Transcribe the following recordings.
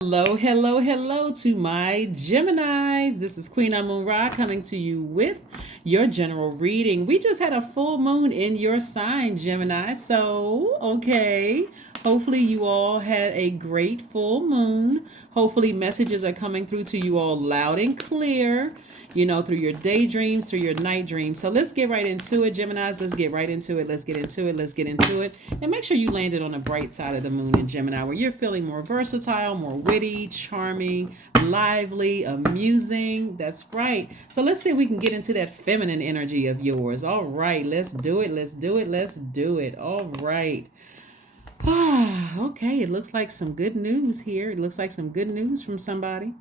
Hello, hello, hello to my Geminis. This is Queen Amun Ra coming to you with your general reading. We just had a full moon in your sign, Gemini. Okay. Hopefully, you all had a great full moon. Hopefully, messages are coming through to you all loud and clear, through your daydreams, through your night dreams. So let's get right into it, Geminis. Let's get right into it. Let's get into it. Let's get into it. And make sure you landed on the bright side of the moon in Gemini, where you're feeling more versatile, more witty, charming, lively, amusing. That's right. So let's see if we can get into that feminine energy of yours. All right. Let's do it. Let's do it. Let's do it. All right. Okay, it looks like some good news here. It looks like some good news from somebody.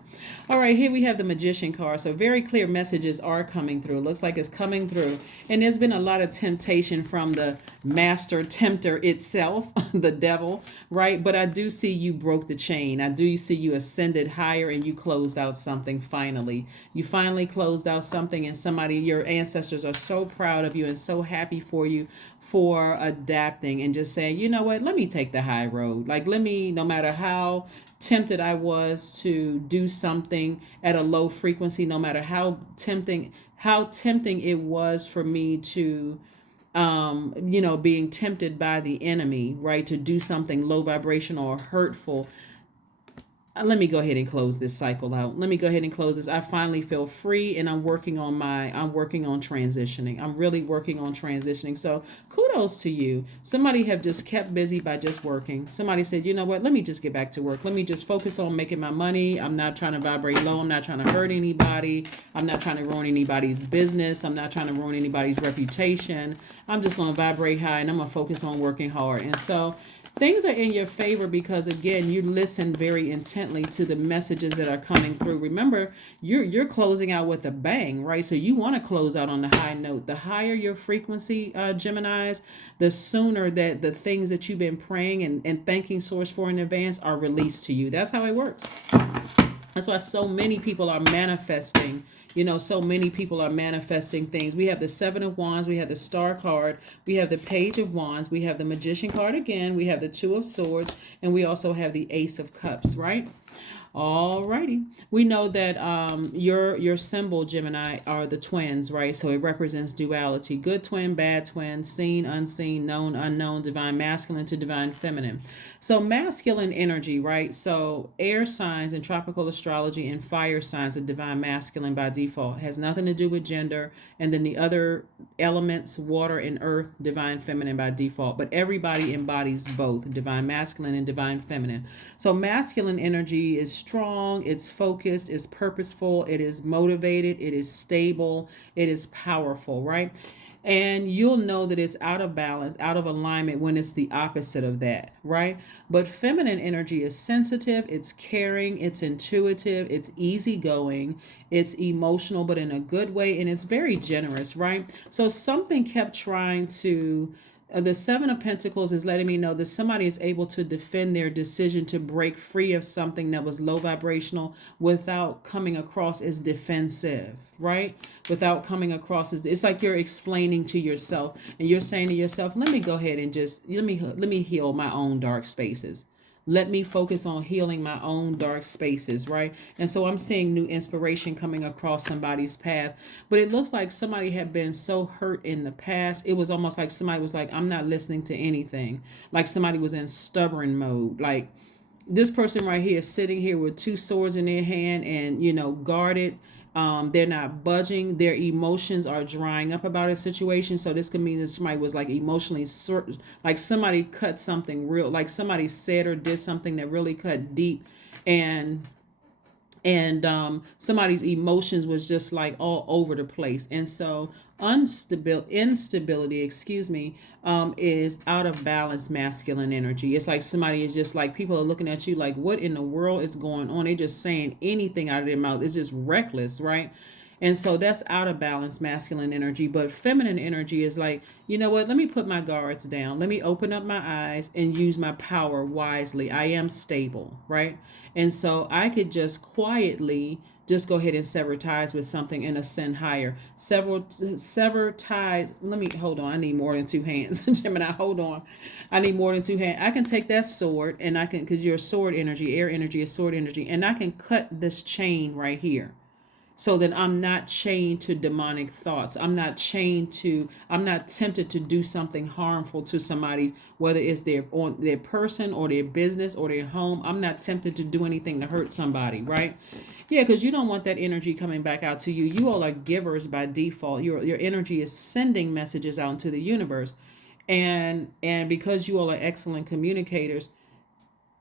All right, here we have the Magician card. So very clear messages are coming through. It looks like it's coming through. And there's been a lot of temptation from the master tempter itself, the devil, right? But I do see you broke the chain. I do see you ascended higher and you closed out something finally. You finally closed out something, and somebody, your ancestors are so proud of you and so happy for you for adapting and just saying, you know what, let me take the high road. Like, let me, no matter how tempted I was to do something at a low frequency, no matter how tempting it was for me to being tempted by the enemy, right, to do something low vibrational or hurtful. Let me go ahead and close this cycle out. Let me go ahead and close this. I finally feel free, and I'm working on transitioning. I'm really working on transitioning. So kudos to you. Somebody have just kept busy by just working. Somebody said, you know what, let me just get back to work. Let me just focus on making my money. I'm not trying to vibrate low. I'm not trying to hurt anybody. I'm not trying to ruin anybody's business. I'm not trying to ruin anybody's reputation. I'm just going to vibrate high, and I'm going to focus on working hard. And so things are in your favor because, again, you listen very intently to the messages that are coming through. Remember, you're closing out with a bang, right? So you want to close out on the high note. The higher your frequency, Geminis, the sooner that the things that you've been praying and thanking Source for in advance are released to you. That's how it works. That's why so many people are manifesting. So many people are manifesting things. We have the Seven of Wands. We have the Star card. We have the Page of Wands. We have the Magician card again. We have the Two of Swords. And we also have the Ace of Cups, right? Alrighty. We know that your symbol, Gemini, are the twins, right? So it represents duality. Good twin, bad twin, seen, unseen, known, unknown, divine masculine to divine feminine. So masculine energy, right? So air signs in tropical astrology and fire signs are divine masculine by default. It has nothing to do with gender. And then the other elements, water and earth, divine feminine by default. But everybody embodies both, divine masculine and divine feminine. So masculine energy is strong, it's focused, it's purposeful, it is motivated, it is stable, it is powerful, right? And you'll know that it's out of balance, out of alignment when it's the opposite of that, right? But feminine energy is sensitive, it's caring, it's intuitive, it's easygoing, it's emotional, but in a good way, and it's very generous, right? So something kept trying to the Seven of Pentacles is letting me know that somebody is able to defend their decision to break free of something that was low vibrational without coming across as defensive, right? Without coming across as, it's like you're explaining to yourself and you're saying to yourself, let me go ahead and just let me heal my own dark spaces. Let me focus on healing my own dark spaces, right? And so I'm seeing new inspiration coming across somebody's path. But it looks like somebody had been so hurt in the past. It was almost like somebody was like, I'm not listening to anything. Like somebody was in stubborn mode. Like this person right here sitting here with two swords in their hand and, guarded. They're not budging. Their emotions are drying up about a situation. So this could mean that somebody was like emotionally, like somebody cut something real, like somebody said or did something that really cut deep, and somebody's emotions was just like all over the place. And so instability, is out of balance masculine energy. It's like somebody is just like, people are looking at you like, what in the world is going on? They're just saying anything out of their mouth. It's just reckless, right? And so that's out of balance, masculine energy. But feminine energy is like, you know what? Let me put my guards down. Let me open up my eyes and use my power wisely. I am stable, right? And so I could just quietly just go ahead and sever ties with something and ascend higher. Sever ties. Let me hold on. I need more than two hands. Gemini, hold on. I need more than two hands. I can take that sword and I can, because you're sword energy, air energy is sword energy, and I can cut this chain right here so that I'm not chained to demonic thoughts. I'm not tempted to do something harmful to somebody, whether it's their person or their business or their home. I'm not tempted to do anything to hurt somebody, right? Yeah, because you don't want that energy coming back out to you. You all are givers by default. Your energy is sending messages out into the universe. And because you all are excellent communicators,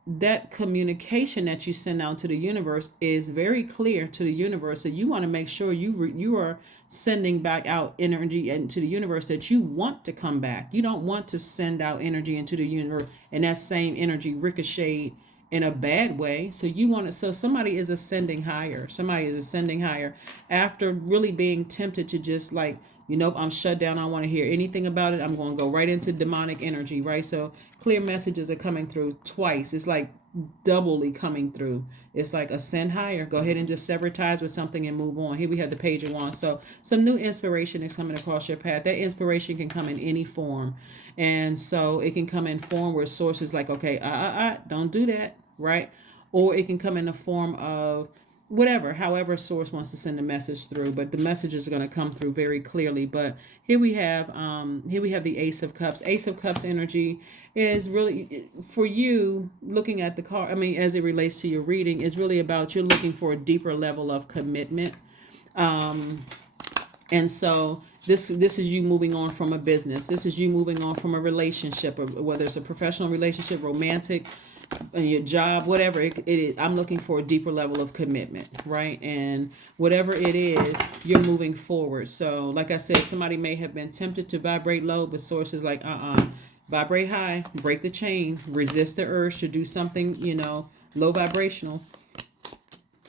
that communication that you send out to the universe is very clear to the universe. So you want to make sure you are sending back out energy into the universe that you want to come back. You don't want to send out energy into the universe and that same energy ricochet in a bad way. So you want to, so somebody is ascending higher. Somebody is ascending higher after really being tempted to just like, I'm shut down. I don't want to hear anything about it. I'm going to go right into demonic energy, right? So clear messages are coming through twice. It's like doubly coming through. It's like ascend higher. Go ahead and just sever ties with something and move on. Here we have the Page of Wands. So some new inspiration is coming across your path. That inspiration can come in any form. And so it can come in form where source is like, okay, don't do that, right? Or it can come in the form of however source wants to send a message through, but the messages are going to come through very clearly. But here we have the Ace of Cups. Ace of Cups energy is really for you looking at the card. I mean, as it relates to your reading, is really about you're looking for a deeper level of commitment. And so this is you moving on from a business. This is you moving on from a relationship, or whether it's a professional relationship, romantic, and your job, whatever it is. I'm looking for a deeper level of commitment, right? And whatever it is, you're moving forward. So like I said, somebody may have been tempted to vibrate low, but source is like, vibrate high, break the chain, resist the urge to do something, low vibrational.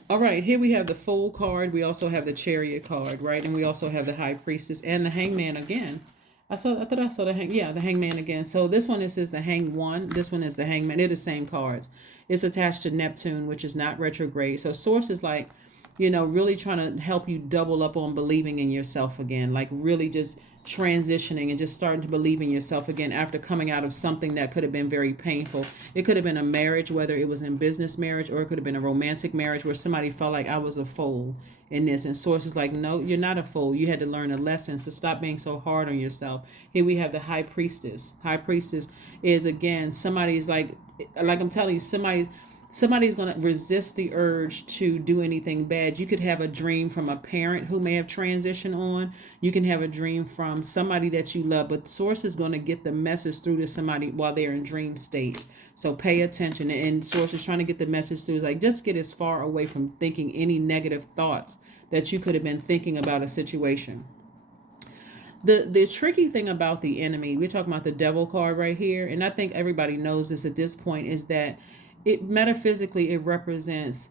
All right, here we have the Fool card. We also have the Chariot card, right? And we also have the High Priestess and the Hangman again. I thought I saw the Hangman again. So this one is the Hang One. This one is the Hangman. They're the same cards. It's attached to Neptune, which is not retrograde. So source is like, really trying to help you double up on believing in yourself again, like really just transitioning and just starting to believe in yourself again after coming out of something that could have been very painful. It could have been a marriage, whether it was in business marriage, or it could have been a romantic marriage where somebody felt like I was a fool in this, and source is like, no, you're not a fool. You had to learn a lesson, so stop being so hard on yourself. Here we have the High Priestess. High Priestess is again somebody's like I'm telling you, somebody's going to resist the urge to do anything bad. You could have a dream from a parent who may have transitioned on. You can have a dream from somebody that you love, but source is going to get the message through to somebody while they're in dream state. So pay attention. And source is trying to get the message through. It's like, just get as far away from thinking any negative thoughts that you could have been thinking about a situation. The tricky thing about the enemy, we're talking about the Devil card right here, and I think everybody knows this at this point, is that it metaphysically, it represents,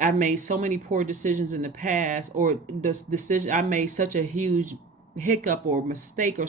I made so many poor decisions in the past, or this decision, I made such a huge hiccup or mistake or